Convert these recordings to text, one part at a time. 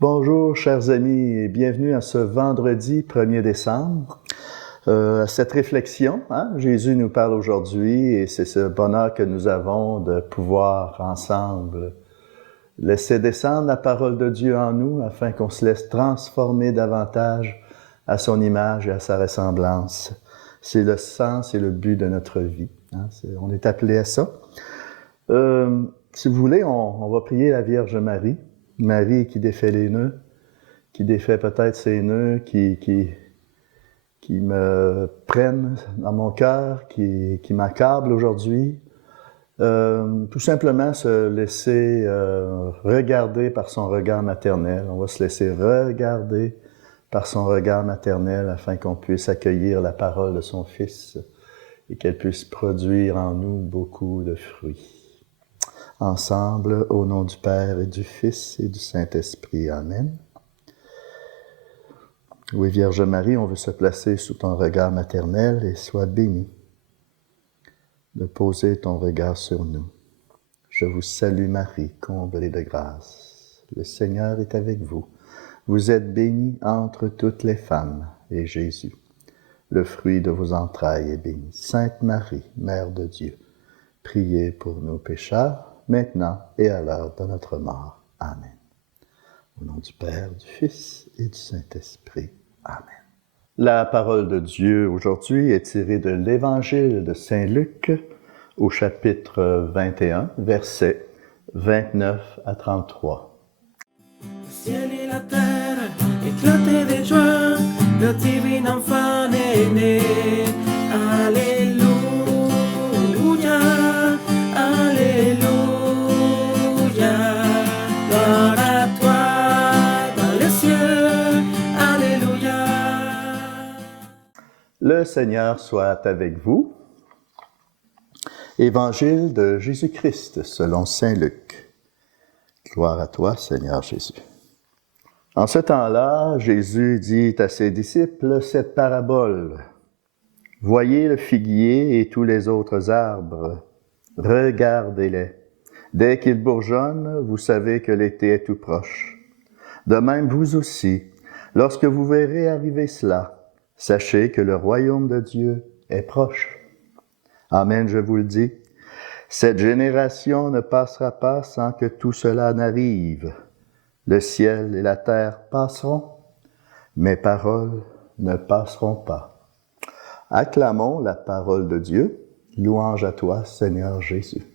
Bonjour, chers amis, et bienvenue à ce vendredi 1er décembre. À cette réflexion, Jésus nous parle aujourd'hui et c'est ce bonheur que nous avons de pouvoir ensemble laisser descendre la parole de Dieu en nous afin qu'on se laisse transformer davantage à son image et à sa ressemblance. C'est le sens et le but de notre vie. On est appelé à ça. Si vous voulez, on va prier la Vierge Marie. Marie qui défait les nœuds, qui défait peut-être ces nœuds, qui me prennent dans mon cœur, qui m'accablent aujourd'hui. Tout simplement se laisser regarder par son regard maternel. On va se laisser regarder par son regard maternel afin qu'on puisse accueillir la parole de son Fils et qu'elle puisse produire en nous beaucoup de fruits. Ensemble, au nom du Père et du Fils et du Saint-Esprit. Amen. Oui, Vierge Marie, on veut se placer sous ton regard maternel et sois bénie de poser ton regard sur nous. Je vous salue Marie, comblée de grâce. Le Seigneur est avec vous. Vous êtes bénie entre toutes les femmes, et Jésus, le fruit de vos entrailles, est béni. Sainte Marie, Mère de Dieu, priez pour nous pécheurs, maintenant et à l'heure de notre mort. Amen. Au nom du Père, du Fils et du Saint-Esprit. Amen. La parole de Dieu aujourd'hui est tirée de l'Évangile de Saint Luc au chapitre 21, versets 29 à 33. Le ciel et la terre éclataient de joie, le divin enfant est né. Alléluia, Alléluia. Gloire à toi dans les cieux, Alléluia. Le Seigneur soit avec vous. Évangile de Jésus-Christ selon saint Luc. Gloire à toi, Seigneur Jésus. En ce temps-là, Jésus dit à ses disciples cette parabole. « Voyez le figuier et tous les autres arbres. Regardez-les. Dès qu'ils bourgeonnent, vous savez que l'été est tout proche. De même, vous aussi, lorsque vous verrez arriver cela, sachez que le royaume de Dieu est proche. Amen, je vous le dis. Cette génération ne passera pas sans que tout cela n'arrive. Le ciel et la terre passeront, mes paroles ne passeront pas. » Acclamons la parole de Dieu. Louange à toi, Seigneur Jésus.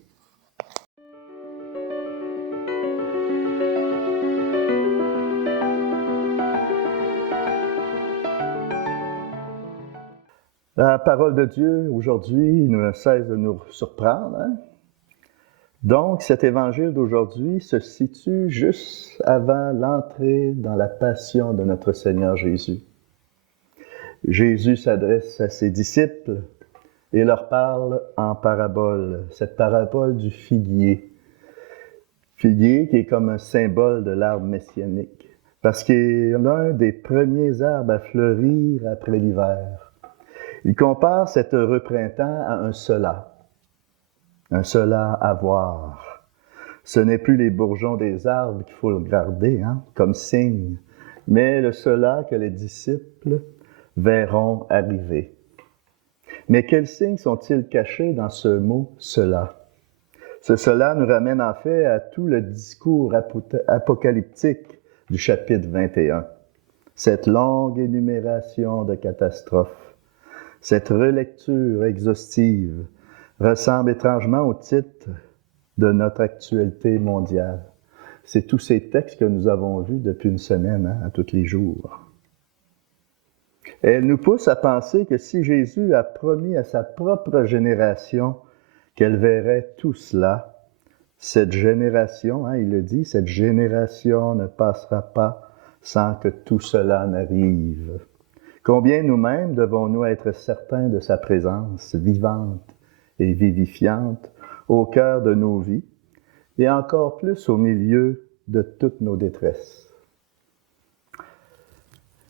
La parole de Dieu, aujourd'hui, ne cesse de nous surprendre. Donc, cet évangile d'aujourd'hui se situe juste avant l'entrée dans la passion de notre Seigneur Jésus. Jésus s'adresse à ses disciples et leur parle en parabole, cette parabole du figuier. Figuier qui est comme un symbole de l'arbre messianique, parce qu'il est l'un des premiers arbres à fleurir après l'hiver. Il compare cet heureux printemps à un selas à voir. Ce n'est plus les bourgeons des arbres qu'il faut regarder comme signe, mais le selas que les disciples verront arriver. Mais quels signes sont-ils cachés dans ce mot « selas » ? Ce selas nous ramène en fait à tout le discours apocalyptique du chapitre 21. Cette longue énumération de catastrophes. Cette relecture exhaustive ressemble étrangement au titre de notre actualité mondiale. C'est tous ces textes que nous avons vus depuis une semaine, à tous les jours. Elle nous pousse à penser que si Jésus a promis à sa propre génération qu'elle verrait tout cela, cette génération, il le dit, cette génération ne passera pas sans que tout cela n'arrive. Combien nous-mêmes devons-nous être certains de sa présence vivante et vivifiante au cœur de nos vies et encore plus au milieu de toutes nos détresses.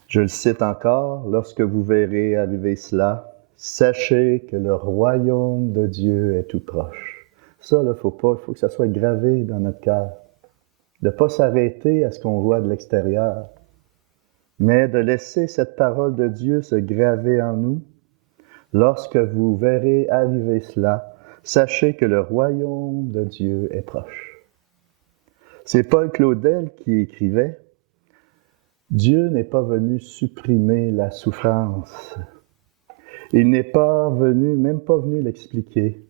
Je le cite encore, « Lorsque vous verrez arriver cela, sachez que le royaume de Dieu est tout proche. » Ça, il faut que ça soit gravé dans notre cœur. de ne pas s'arrêter à ce qu'on voit de l'extérieur, mais de laisser cette parole de Dieu se graver en nous. Lorsque vous verrez arriver cela, sachez que le royaume de Dieu est proche. C'est Paul Claudel qui écrivait « Dieu n'est pas venu supprimer la souffrance. Il n'est pas venu, même pas venu l'expliquer,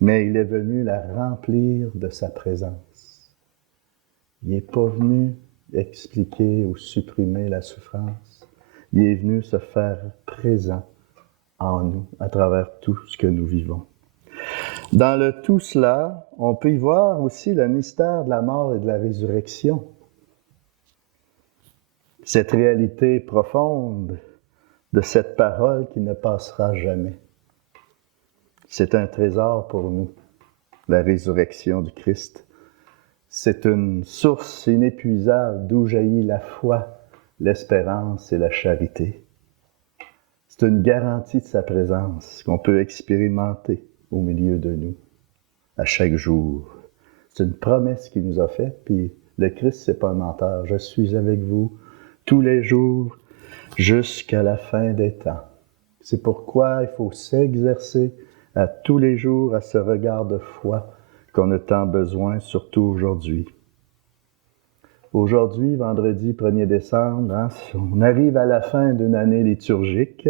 mais il est venu la remplir de sa présence. Il n'est pas venu expliquer ou supprimer la souffrance. Il est venu se faire présent en nous, à travers tout ce que nous vivons. Dans le tout cela, on peut y voir aussi le mystère de la mort et de la résurrection. Cette réalité profonde de cette parole qui ne passera jamais. C'est un trésor pour nous, la résurrection du Christ. C'est une source inépuisable d'où jaillit la foi, l'espérance et la charité. C'est une garantie de sa présence qu'on peut expérimenter au milieu de nous, à chaque jour. C'est une promesse qu'il nous a faite, puis le Christ, c'est pas un menteur. Je suis avec vous tous les jours jusqu'à la fin des temps. C'est pourquoi il faut s'exercer à tous les jours à ce regard de foi qu'on a tant besoin, surtout aujourd'hui. Aujourd'hui, vendredi 1er décembre, on arrive à la fin d'une année liturgique.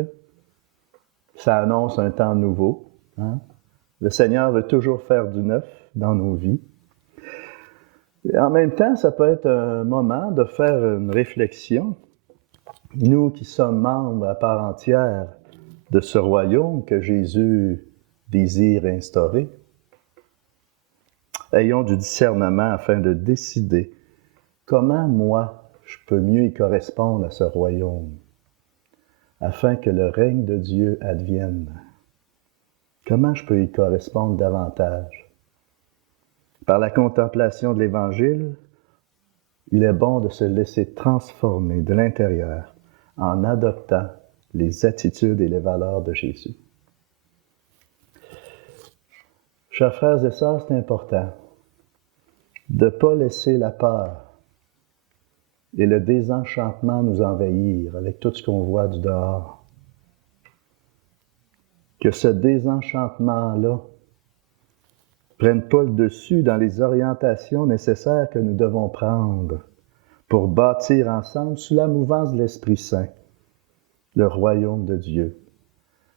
Ça annonce un temps nouveau. Le Seigneur veut toujours faire du neuf dans nos vies. Et en même temps, ça peut être un moment de faire une réflexion. Nous qui sommes membres à part entière de ce royaume que Jésus désire instaurer, ayons du discernement afin de décider comment moi je peux mieux y correspondre à ce royaume, afin que le règne de Dieu advienne. Comment je peux y correspondre davantage? Par la contemplation de l'Évangile, il est bon de se laisser transformer de l'intérieur en adoptant les attitudes et les valeurs de Jésus. Chers frères et sœurs, c'est important de ne pas laisser la peur et le désenchantement nous envahir avec tout ce qu'on voit du dehors. Que ce désenchantement-là prenne pas le dessus dans les orientations nécessaires que nous devons prendre pour bâtir ensemble, sous la mouvance de l'Esprit Saint, le royaume de Dieu,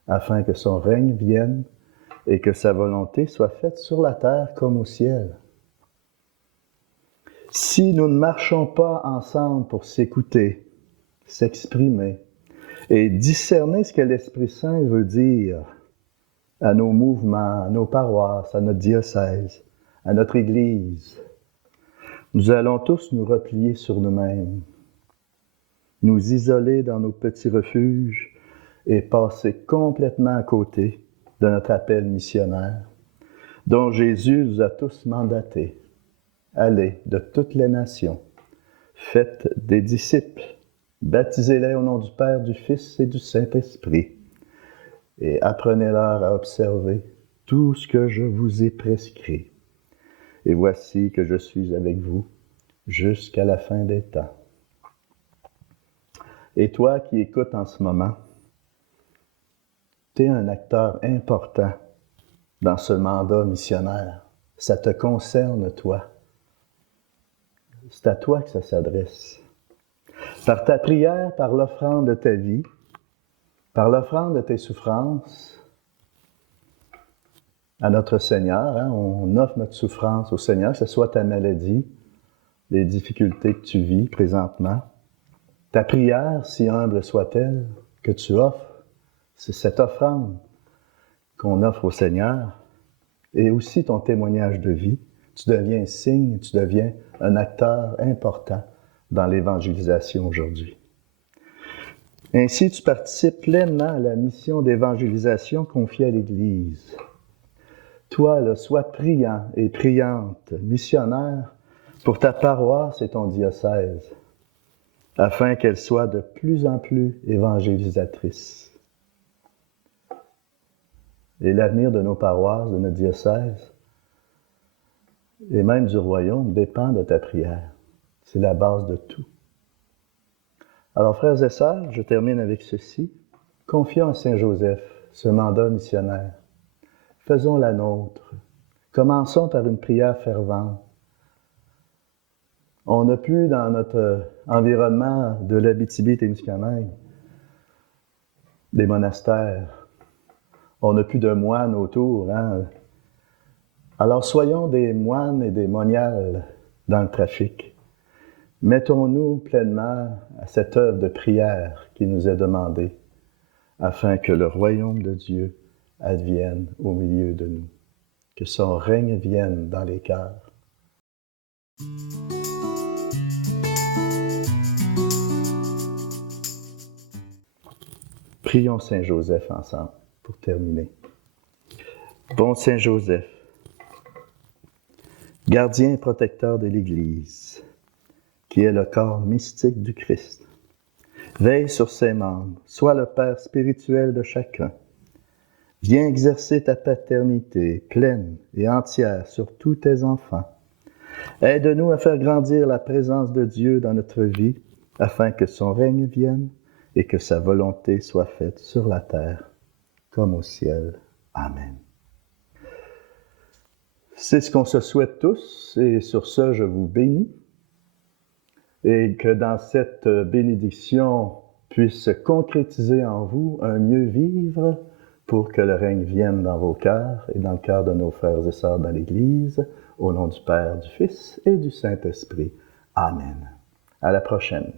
afin que son règne vienne et que sa volonté soit faite sur la terre comme au ciel. Si nous ne marchons pas ensemble pour s'écouter, s'exprimer et discerner ce que l'Esprit Saint veut dire à nos mouvements, à nos paroisses, à notre diocèse, à notre Église, nous allons tous nous replier sur nous-mêmes, nous isoler dans nos petits refuges et passer complètement à côté de notre appel missionnaire, dont Jésus nous a tous mandatés. Allez de toutes les nations, faites des disciples, baptisez-les au nom du Père, du Fils et du Saint-Esprit, et apprenez-leur à observer tout ce que je vous ai prescrit. Et voici que je suis avec vous jusqu'à la fin des temps. Et toi qui écoutes en ce moment, tu es un acteur important dans ce mandat missionnaire. Ça te concerne, toi. C'est à toi que ça s'adresse. Par ta prière, par l'offrande de ta vie, par l'offrande de tes souffrances, à notre Seigneur, on offre notre souffrance au Seigneur, que ce soit ta maladie, les difficultés que tu vis présentement. Ta prière, si humble soit-elle, que tu offres, c'est cette offrande qu'on offre au Seigneur, et aussi ton témoignage de vie. Tu deviens un signe, tu deviens un acteur important dans l'évangélisation aujourd'hui. Ainsi, tu participes pleinement à la mission d'évangélisation confiée à l'Église. Toi, là, sois priant et priante, missionnaire pour ta paroisse et ton diocèse, afin qu'elle soit de plus en plus évangélisatrice. Et l'avenir de nos paroisses, de notre diocèse, et même du royaume dépend de ta prière. C'est la base de tout. Alors, frères et sœurs, je termine avec ceci. Confions à Saint Joseph ce mandat missionnaire. Faisons la nôtre. Commençons par une prière fervente. On n'a plus dans notre environnement de l'Abitibi-Témiscamingue des monastères. On n'a plus de moines autour. Hein? Alors soyons des moines et des moniales dans le trafic. Mettons-nous pleinement à cette œuvre de prière qui nous est demandée, afin que le royaume de Dieu advienne au milieu de nous, que son règne vienne dans les cœurs. Prions Saint Joseph ensemble pour terminer. Bon Saint Joseph, gardien et protecteur de l'Église, qui est le corps mystique du Christ, veille sur ses membres, sois le Père spirituel de chacun. Viens exercer ta paternité pleine et entière sur tous tes enfants. Aide-nous à faire grandir la présence de Dieu dans notre vie, afin que son règne vienne et que sa volonté soit faite sur la terre comme au ciel. Amen. C'est ce qu'on se souhaite tous, et sur ce, je vous bénis. Et que dans cette bénédiction puisse se concrétiser en vous un mieux vivre pour que le règne vienne dans vos cœurs et dans le cœur de nos frères et sœurs dans l'Église, au nom du Père, du Fils et du Saint-Esprit. Amen. À la prochaine.